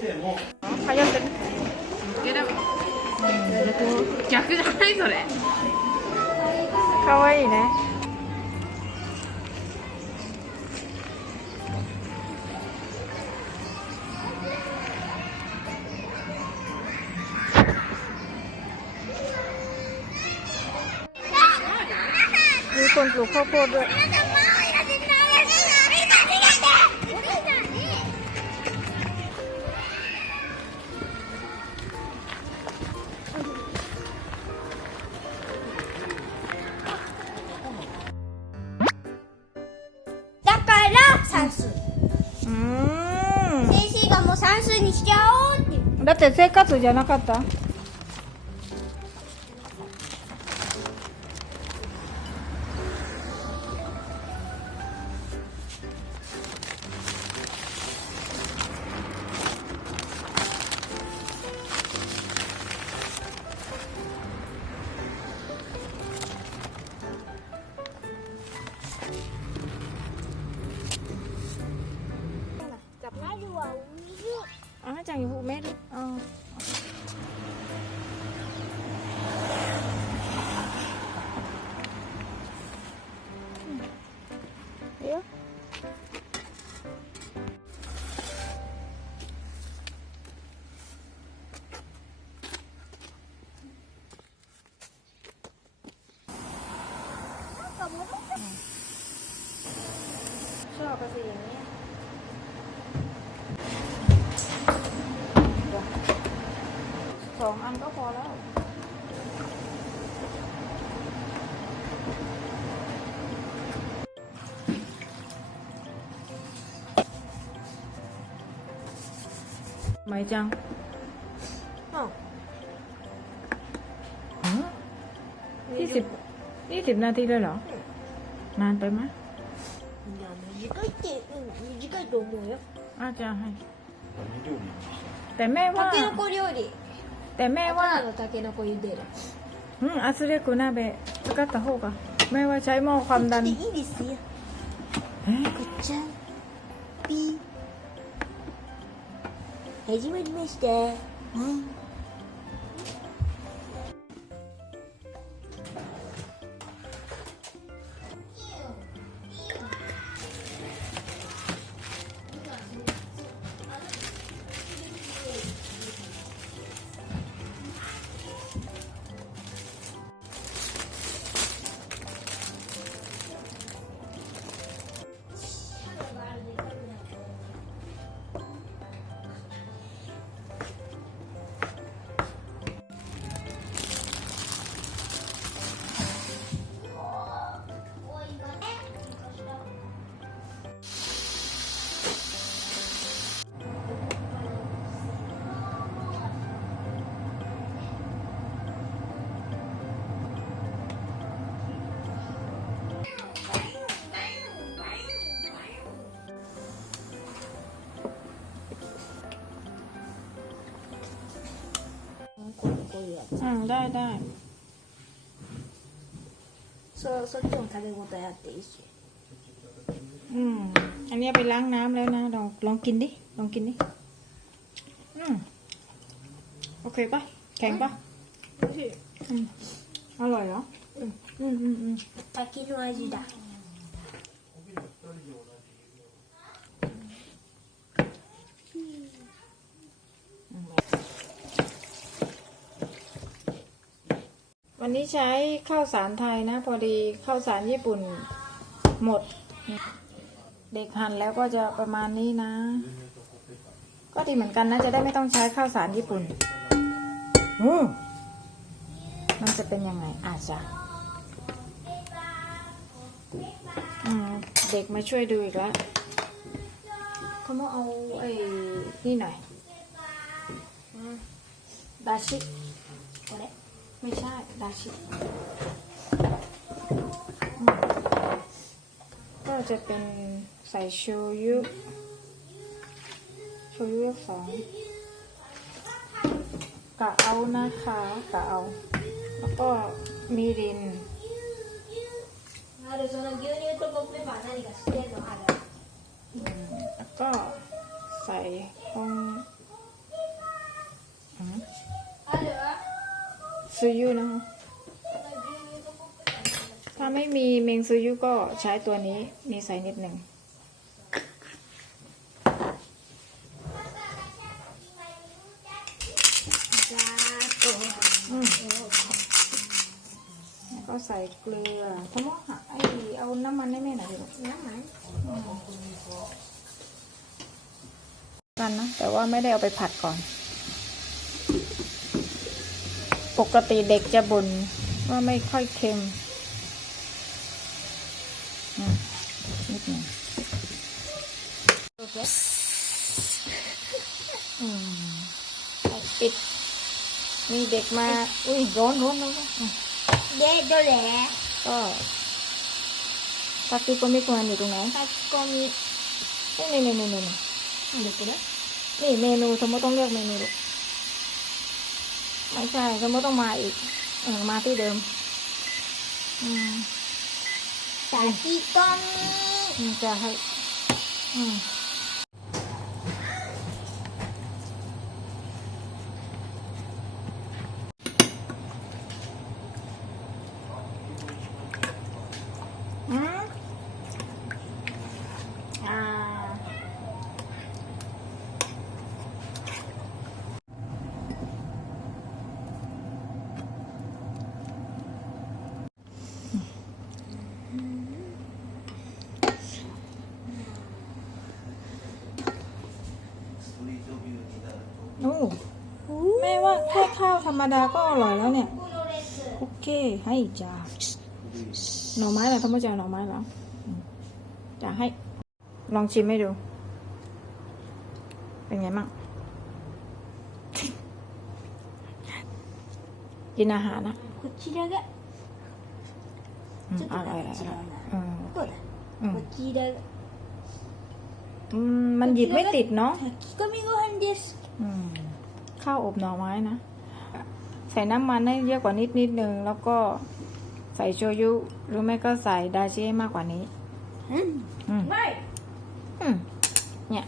ても。流行ってる。逆じゃない？それ。かわいいね。有罐子泡泡的。って生活じゃなかった？ องอันก็พอแล้ว ไหมจังอ้าวยี่สิบยี่สิบนาทีเลยเหรอ นานไปไหม 야, 무지가 때, 무지가 너무 요? อาจจะให้ แต่แม่ว่า 바뀌는 꼬리 요 리. แต่แม่ว่า ただのたけのこ茹でる อืมอาซึเรกุนาเบะสกัดตะโฮกอะแม่ว่าใช้หม้อความดัน でいいですよ เอ๊ะ こっちゃんピー始まりましたうん ได้ได้ そそっちも食べ応えあっていいし อืม อันนี้ไปล้างน้ำแล้วนะลองลองกินดิ ลองกินดิ อืม โอเคปะแข็งปะอืม อร่อยเหรอ อืมอืมอืมอืม 滝の味だ นนี้ใช้ข้าวสารไทยนะ พอดีข้าวสารญี่ปุ่นหมด เด็กหั่นแล้วก็จะประมาณนี้นะ ก็ดีเหมือนกันนะ จะได้ไม่ต้องใช้ข้าวสารญี่ปุ่นอืมันจะเป็นยังไงอาจจะเด็กมาช่วยดูอีกแล้วเขามาเอาไอ้นี่หน่อยดาชิこれ ไม่ใช่ ดาชิก็จะเป็นใส่โชยุโชยุสองกะเอานะคะกะเอา แล้วก็มีรินแล้วก็ใส่ฮอง ซูยูนะคะ ถ้าไม่มีเมงซูยูก็ใช้ตัวนี้ มีใส่นิดหนึ่ง แล้วก็ใส่เกลือทมอหะไอเอาน้ำมันได้ไหมหน่อยดิน้ำไหมกันนะ แต่ว่าไม่ได้เอาไปผัดก่อน ปกติเด็กจะบ่นว่าไม่ค่อยเค็มนิดหนึ่งโอเคปิด มีเด็กมา อุ้ยร้นร้อนร้อนเด็กด้ยแลก็ตักกูกม่ควรอยู่ตรงไหนตักกมีนี่นี่นี่นี่นี่เด็กกันนะนี่เมนูสมมติต้องเลือกเมนูลูก ไม่ใช่สมมติต้องมาอีกเออมาที่เดิม อืมจากที่ต้นจะให้ อืม รรมดาก็อร่อยแล้วเนี่ย プロレス โอเค ให้จ้าหน่อไม้เหรอทำไมจะเอาหน่อไม้เหรออืมจะให้ ลองชิมให้ดู เป็นไงมั่ง กินอาหารนะ こちらが อืม ちょっ อ と ร่อยอร่อยอ 違 ร่อยว な อืม どうだ อืม こちらが อืมมันหยิบไม่ติดเนาะ 書き込みご飯です อืมข้าวอบหน่อไม้นะ ใส่น้ำมันให้เยอะกว่านิดนิดนึงแล้วก็ใส่โชยุ หรือไม่ก็ใส่ดาชิให้มากกว่านี้ไม่เนี่ย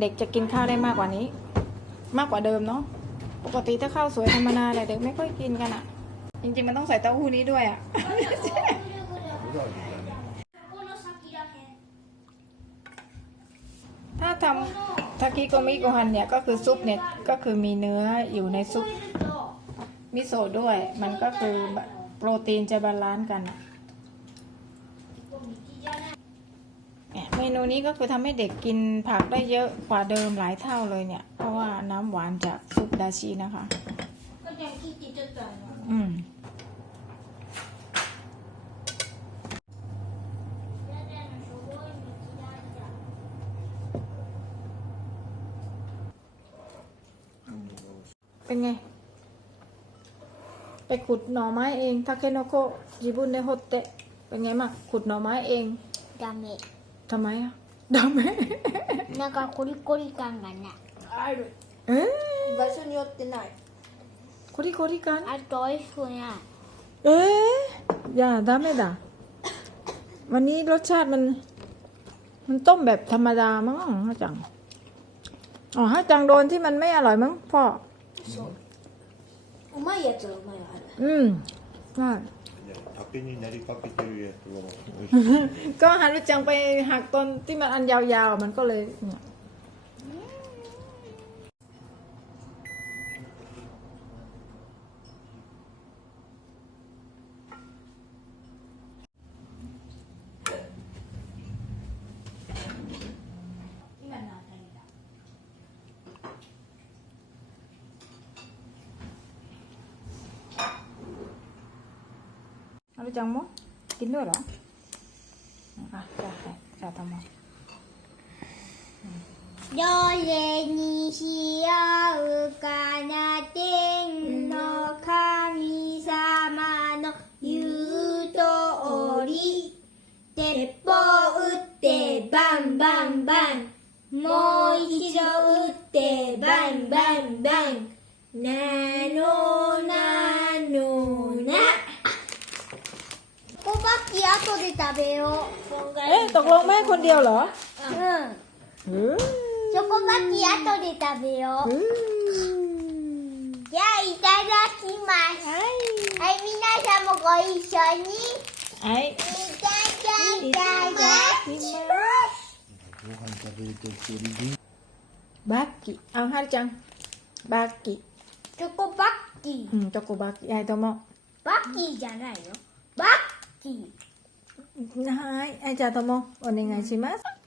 เด็กจะกินข้าวได้มากกว่านี้ มากกว่าเดิมเนาะปกติถ้าข้าวสวยธรรมดาอะไรเด็กไม่ค่อยกินกันอะ่ะ จริงๆมันต้องใส่เต้าหู้นี้ด้วยอะ่ะถ้าทำ ทักี้ก็มิโกฮันเนี่ยก็คือซุปเนี่ยก็คือมีเนื้ออยู่ในซุปมิโซะด้วย มันก็คือโปรตีนจะบาลานซ์กันเมนูนี้ก็คือทำให้เด็กกินผักได้เยอะกว่าเดิมหลายเท่าเลยเนี่ย เพราะว่าน้ำหวานจากซุปดาชีนะคะก็ยังคิดจะจ่ายอืม เป็นไง ไปขุดหน่อไม้เองทาเคโนโกะจิบุนเนโฮเตะเป็นไงมากขุดหน่อไม้เอง ダメ ทำไมอะดำไหม なんかコリコリ感がないある เอ๊ะ 場所によってない โคดิโคดิกัน あと美味しくない เอ๊ะอย่าดาไม่ด่าวันนี้รสชาติมัน มันต้มแบบธรรมดามั้งฮะจัง อ๋อฮะจังโดนที่มันไม่อร่อยมั้งพ่อ そううまいやつはうまいわある อืมใช่ いや竹になりかけてるやつは美味しい ก็ฮารุจังไปหักต้นที่มันอันยาวๆ มันก็เลยเนี่ย どれにしようかな天の神様の言う通り鉄砲撃ってバンバンバンもう一度撃ってバンバンバンなのな 뽑았기 아토데 다베 요. เอ๊ะตกลงแม่คนเดียวเหรอ 응. อืม 초코바퀴 아토데 다베 요. อืมじゃあいただきます。はい。はい、皆さんもご一緒に。ไอ้いただきます。บากิเอาฮัจัง บากิチョコバッキー。うん、どこばっき、あい、どうも。バッキーじゃないよ。バッキー。 はい、はい、じゃあ、とも、お願いします。